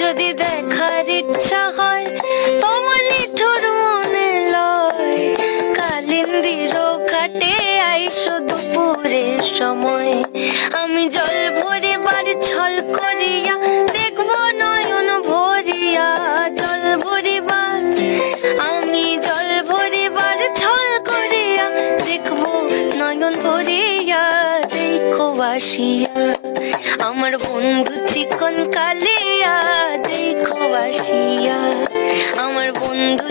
যদি দেখার ইচ্ছা হয় তোমার নিঠুর মনে লয়, কালিন্দির ঘাটে আইসো দুপুরের সময়। আমি জল ভরিবার ছল করিয়া দেখবো নয়ন ভরিয়া, জল ভরিবার আমি জল ভরিবার ছল করিয়া দেখবো নয়ন ভরিয়া। দেখো আসিয়া আমার বন্ধু চিকন কালিয়া, দেখো আসিয়া আমার বন্ধু